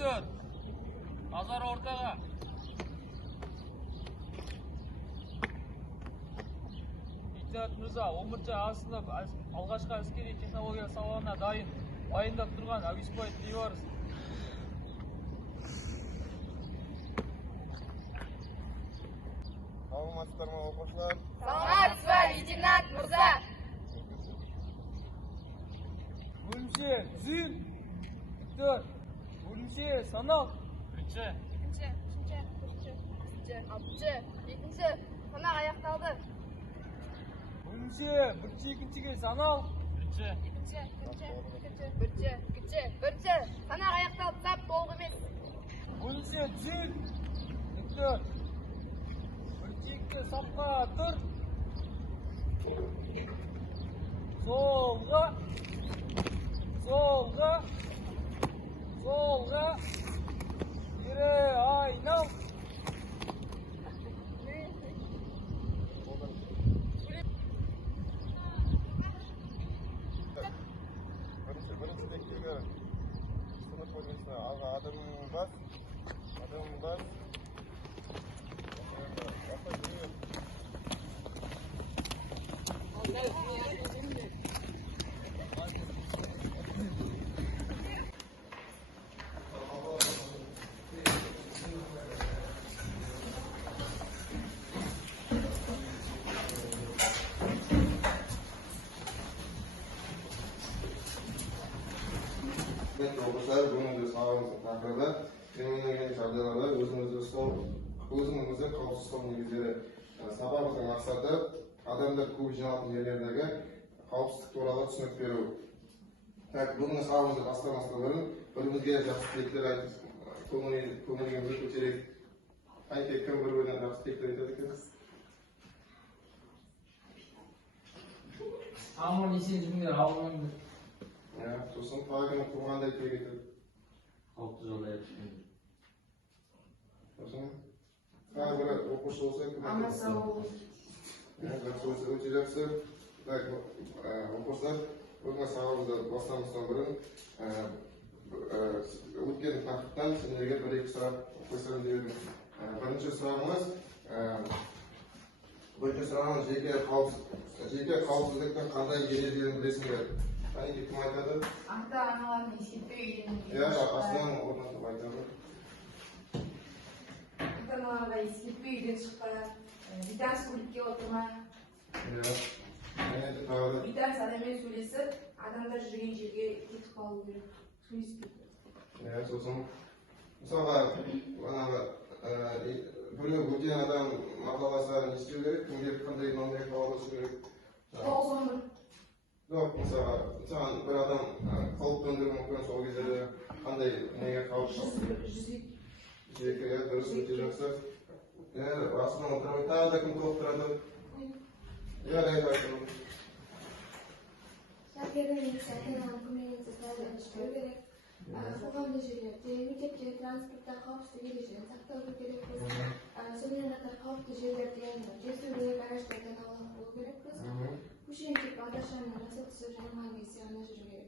Виктор, назар ортаға. Лейтенант Мырза, омыртша астында алғашқы әскери технология сабағына дайын. Байындап тұрған Әуесбаев Бейбарыс. Саламатсыздар ма, оқушылар? Саламатсыз ба, лейтенант Мырза? Бөлімше, зіл. Виктор, бөлімше, санал. Бірінші. Екінші, үшінші, төртінші, алтыншы, жетінші, санақ аяқталды. Бөлімше, бірінші, екіншіге санал. Бірінші. Бірінші, санақ аяқталды, сап толық емес. Бөлімше, зіл. Виктор, бірінші, екіге сапқа тұр. Солға. Солға. Бері айнал. Бірінші бекетегі сынып бөлмесіне алға адымын бас. Оқушылар бүгінгі сабағымыздың тақырыбы криминогендік жағдайларда өзіңізді қауіпсіз ұстау негіздері. Сабағымыздың мақсаты адамдар көп жиналатын жерлердегі қауіпсіздік туралы түсінік беру. Бүгінгі сабағымызды бастамастан бұрын бірімізге жақсы тілектер айтып көңіліңізді көтерейік. Қайта кім бір-біріне жақсы тілектер айтады екенсіз? Аман есен жүріңдер, ауылыңды. Сосын тағын туғандай тілек етеді. Қауіпті жолда өткен. Сосын тағы бір оқушы болса кім? Аман сау болыңыз. Өте жақсы. Оқушылар бүгінгі сабағымызды бастамастан бұрын өткен тақырыптан сендерге бір-екі сұрақ қойсам деп едім. Бірінші сұрағымыз жеке қауіпсіздіктің қандай ережелерін білесіңдер? Қанеке кім айтады? Ата-аналарын ескертпеу үйренуге. Астынан орнатып айтады. Ата-аналарға ескертпеу үйден шықпа. Бейтаныс көлікке отырма. Бейтаныс адаммен сөйлесіп, адамдар жүрген жерге кетіп қалу керек. Сөйлеспейді. Сосын мысалға біреу бөтен адам мақаласа не істеу керек? Кімге қандай номер хабарласу керек? 91. Жоқ, мысалға бір адам қауіп төндіруі мүмкін, сол кездері қандай неге қауіп шығады? 102, дұрыс, өте жақсы. Астынан отырмай, тағы да кім толықтырады? Айтыңыз. Дәрігердің ата-ананың көмегінсіз байланыс шығару керек. Қоғамдық жерлерде, мектепте, транспортта қауіпсіздік ережелерін сақтау керекпіз. Сонымен қатар қауіпті жерлерде жертөле, гараждардан аулақ болу керекпіз. Көшеге тек бағдаршаммен рұқсат түсіп жанған кезде ғана жүру керек.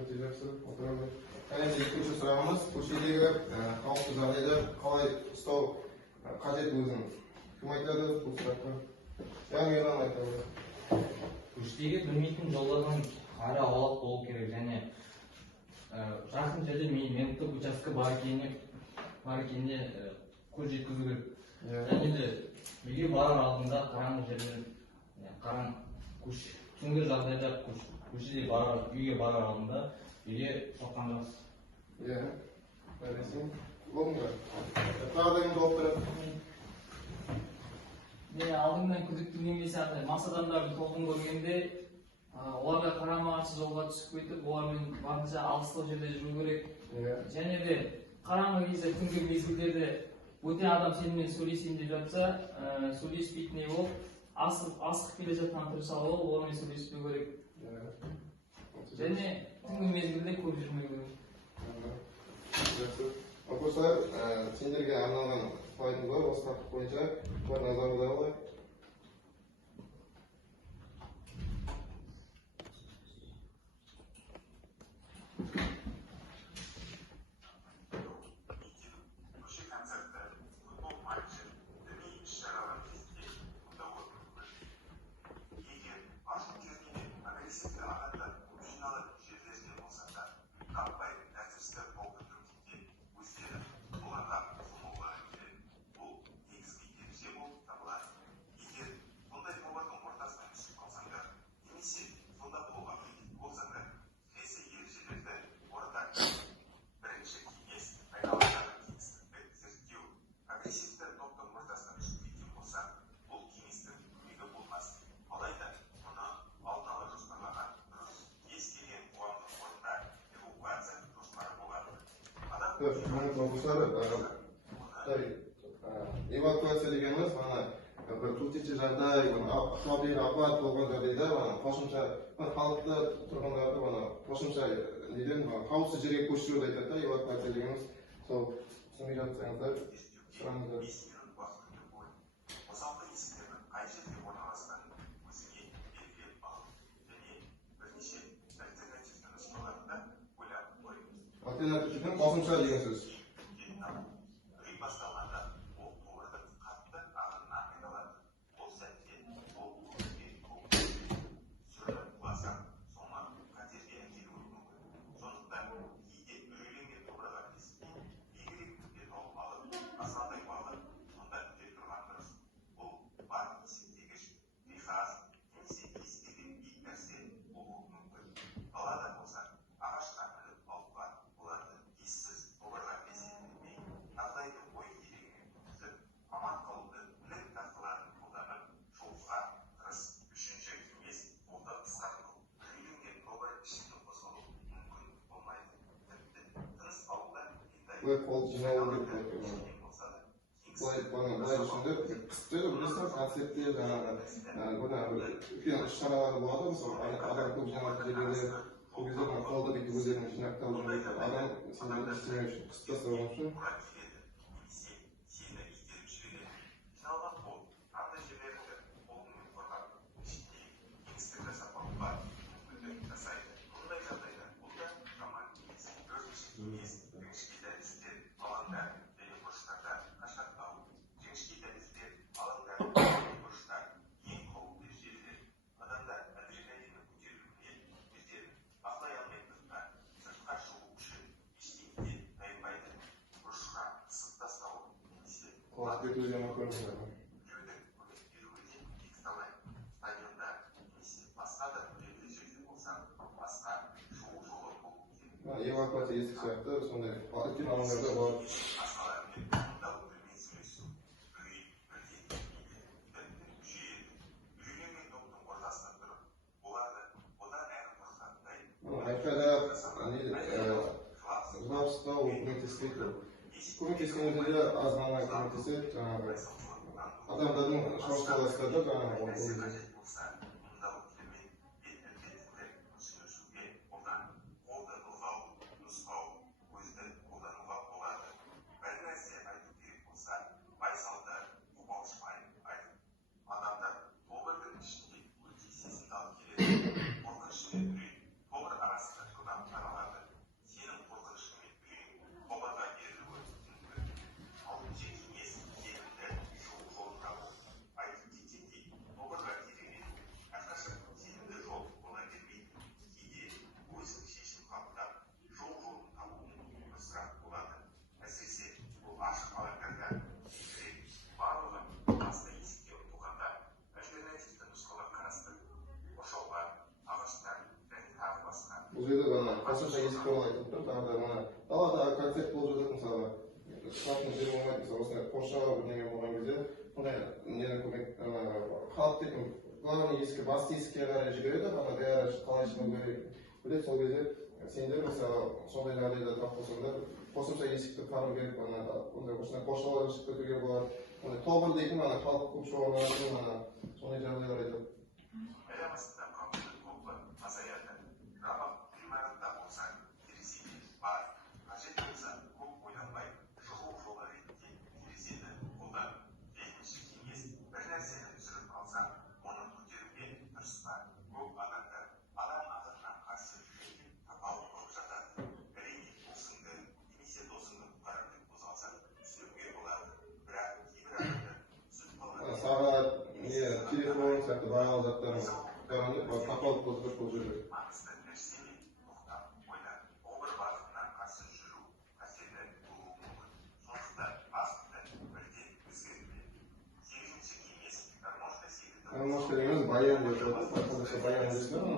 Өте жақсы, отырады. Екінші сұрағымыз, көшедегі қауіпті жағдайда қалай ұстау қажет өзін? Кім айтады бұл сұраққа? Мейрам айтады. Көштегі білмейтін жолдардан ары аулақ болу керек және жақын жерде менттік участка бар екеніне көз жеткізу керек. Және де үйге барар алдында қараңғы жерлер, түнгі жағдайда көшеде үйге барар алдында үйге соққан жақсы. Бәресің. Болыңдар. Тағы да кім толықтырады? Алдыңдан күдіктілген кезде мас адамдарды толқын көргенде оларға қарама-қарсы жолға түсіп кетіп, олармен барынша алыстау жерде жүру керек. Және де қараңғы кезде түнгі мезгілдерде бөтен адам сенімен сөйлесейін деп жатса, сөйлеспейтіндей болып, асығып келе жатқан тырысалы болып, олармен сөйлеспеу керек. Және түнгі мезгілде көп жүрмеу керек. Оқушылар, сендерге арналған слайдым бар, осы тақырып бойынша бар назар аударыңдар. Şunun konuşları, evakuasiya deganimiz mana bir to'rtinchi жағдай, avtomobil apparat bo'lgan joyda mana qo'shimcha xalqda turganlarda mana qo'shimcha neden xavfsiz joyga ko'chirib aytadi evakuasiya deganimiz. Сол түсінбей жатсаңыздар сұраңыздар. Альтернативтің қосымша деген сөз. Ve kol cinağı olup Бұлай düşündü, kısıtlı bilirsen konsepti үлкен іс-шаралары болады, мысалы адам көп жиналатын жерлерде бұл кезде қолда бүйтіп өздерінің жинақтап жүрмейді. Адам сендерді істемеу үшін, қысыта салған үшін. Evakuasiya есік сияқты сондай үлкен алаңдарда бар. Айқайлап, жылап ұстау көмектеспейді. Көмектескенде де аз ғана көмектеседі, жаңағы адамдардың шошқаластарды жаңағы бұл жерде қосымша есік туралы айтып тұр, тағы да далада концерт болып жатады, мысалы шығатын жер болмайды, мысалы осындай қоршауға бірдеңе болған кезде бұндай нені көмек халық дейтін главный есікке, басты есікке қарай жібереді, гараж қалай шығу керек біледі, сол кезде сендер мысалы сондай жағдайда тап болсаңдар қосымша есікті қарау керек, осындай қоршаулар шығып кетуге болады, тобыр дейтін халық көп шоғырланатын сондай жағдайлар айтады. Телефон сияқты бағалы заттарын тапалып қосып бұл жерде. Гармошка дегеніміз баян деп жатады. Қазақша баян десіңдер ме?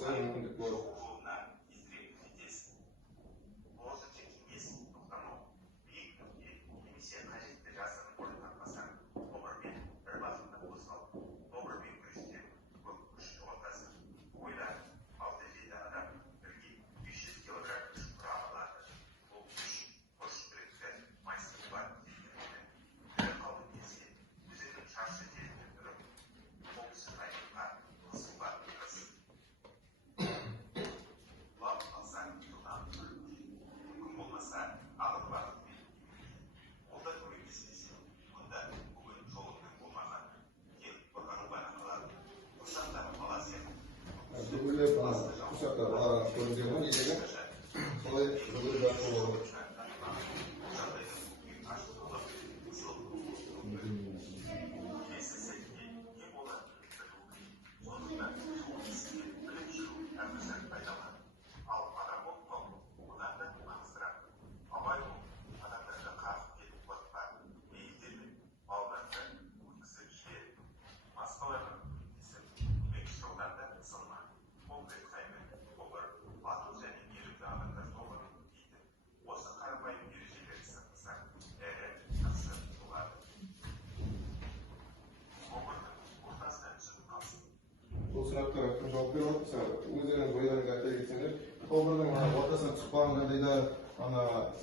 болса мүмкіндік болады. Бүгілеп, құшақта балаған көрінген ғой, едегі солай бүгіліп жақсы болады. Бұл сұрақтарға кім жауап беріп отыр? Өздеріңіз ойларыңызды айта кетсеңдер, тобырдың ортасына шықпаған жағдайда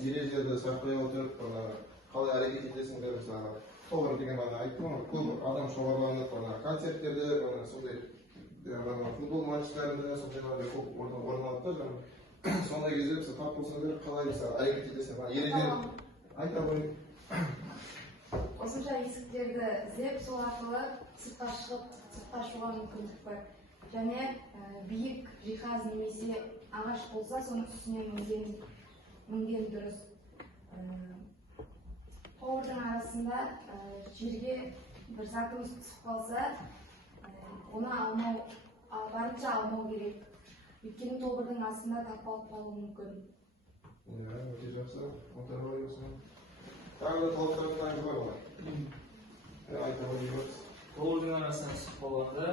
ережелерді сақтай отырып, қалай әрекет етесіңдер, мысалы, тобыр деген айттым ғой, көп адам шоғырланып, концерттерде, сондай футбол матчтарында, сондайларда көп орын алады да, сондай кезде тап болсаңдар, қалай әрекет етесіңдер, ережелер айта қойып. Қосымша есіктерді іздеп, сол арқылы сыртқа шығып, сыртқа шығуға мүмкіндік бар. Және биік жиһаз немесе ағаш болса, соның үстіне мінген дұрыс. Тобырдың арасында жерге бір затымыз түсіп қалса, оны барынша алмау керек. Өйткені тобырдың астында тапалып қалуы мүмкін. Өте жақсы, отар ойыңыз. Тағы да талаптарыңыз бар ма? Айта қойыңыз. Тобырдың арасынан түсіп қалғанда,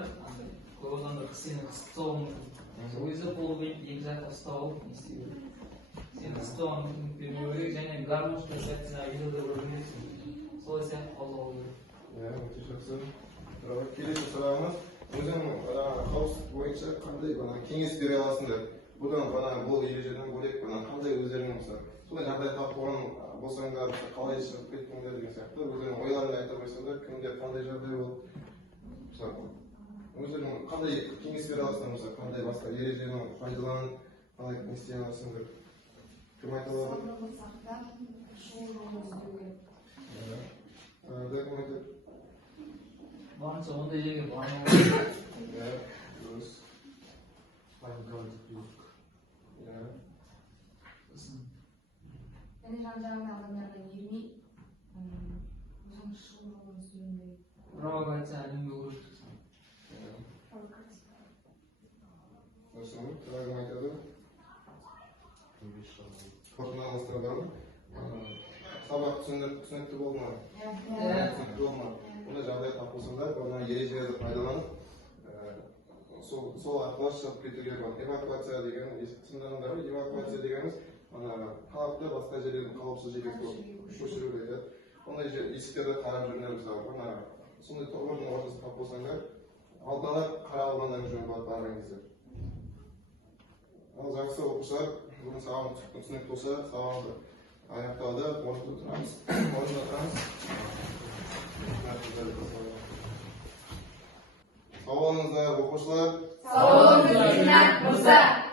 көп адамдар сені қыстауы мүмкін. Өзі қолы екі жаққа ұстауы не істеу керек. Сені қыстауға мүмкіндік бермеу керек, және гармошка сәтіне видеода көрмейсің. Солай сияқты қолдау керек. Өте жақсы. Келесі сұрағымыз, өзің қауіпсіздік бойынша қандай кеңес бере аласыңдар? Бұдан бұл ережеден бөлек қандай өздерінің сондай жағдай тап болған болсаңдар, қалай шығып кеттіңдер деген сияқты өздерінің ойларыңды айта қойсаңдар, кімде қандай жағдай болды? Өздерің қандай кеңес бере аласыңдар, қандай басқа ережені пайдаланып, қалай не істей аласыңдар? Кім айта алады? Сабырлы сақтап, шығу жолын іздеу керек. Документтер? Барынша ондай жерге бармау Дұрыс. Және жан-жағында адамдарға ермей, өзің шығу жолын іздеу керек. провокация ілінбеу керек. Тұрағым айтады. Қорқына алыстыра бар ма? Сабақ түсінікті болды ма? Түсінікті болды ма? Бұндай жағдай тап болсаңдар, ережелерді пайдаланып, сол арқылы шығып кетуге болады. Эвакуация деген, түсіндіріңдер ғой, эвакуация дегеніміз, халықты басқа жерден қауіпсіз жерге көшіру дейді. Ондай есіктерді қарап жүргендер мысалы, сондай тобырдың ортасына тап болсаңдар, алдынан қарап алғандарың жөн болады барған кезде. Ал жақсы оқушылар, бүгін сабағым түсінікті болса, сабағымды аяқталды, орында отырамыз. Сау болыңыздар, оқушылар. Сау болыңыздар, Мұрса.